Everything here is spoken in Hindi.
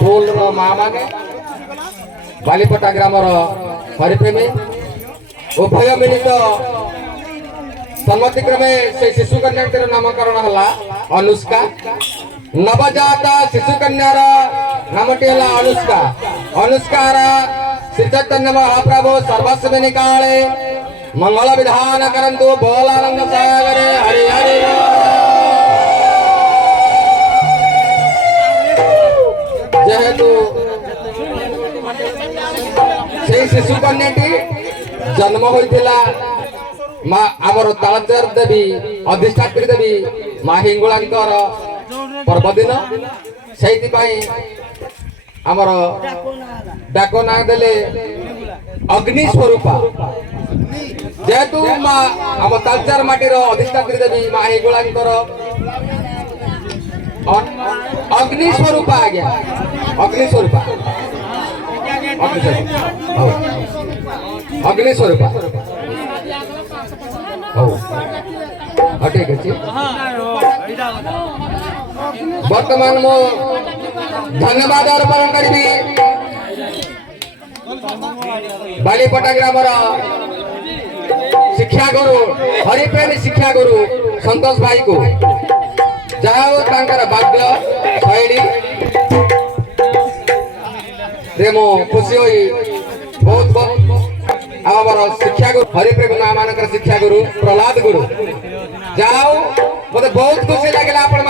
बोल माँ माने बालीपटा ग्रामर हरिप्रेमी उभय मिलित सम्मति क्रमे से शिशु कन्या नामकरण है अनुष्का नवजात शिशु कन्यार नामटी है अनुष्का अनुष्कार श्री चैतन्य महाप्रभु सर्वस्व निकाले मंगल विधान करंतु बोलानंद सागरे हरि हरि जेहेतु से शिशु कन्याटी जन्म होइतिला माँ आमर तालचर देवी अधिष्ठात्री देवी माँ हिंगुलांकर पर्वदिन से आमर डाक ना देले अग्नि स्वरूपा जेहेतु माँ आम तालचर माटीर अधिष्ठात्री देवी माँ हिंगुलांकर अग्नि स्वरूपा आज्ञा अग्नि स्वरूपा अग्नि स्वरूपा ठीक अच्छे वर्तमान मो धन्यवाद अर्पण करी बालीपटा ग्रामर शिक्षा गुरु हरिप्रेमी शिक्षा गुरु संतोष भाई को जहाँ बाद्य शैली मो खुशी हुई बहुत बहुत शिक्षा गुरु हरिप्रेमी माँ मान शिक्षा गुरु प्रहलाद गुरु जाओ मत बहुत खुशी लगे।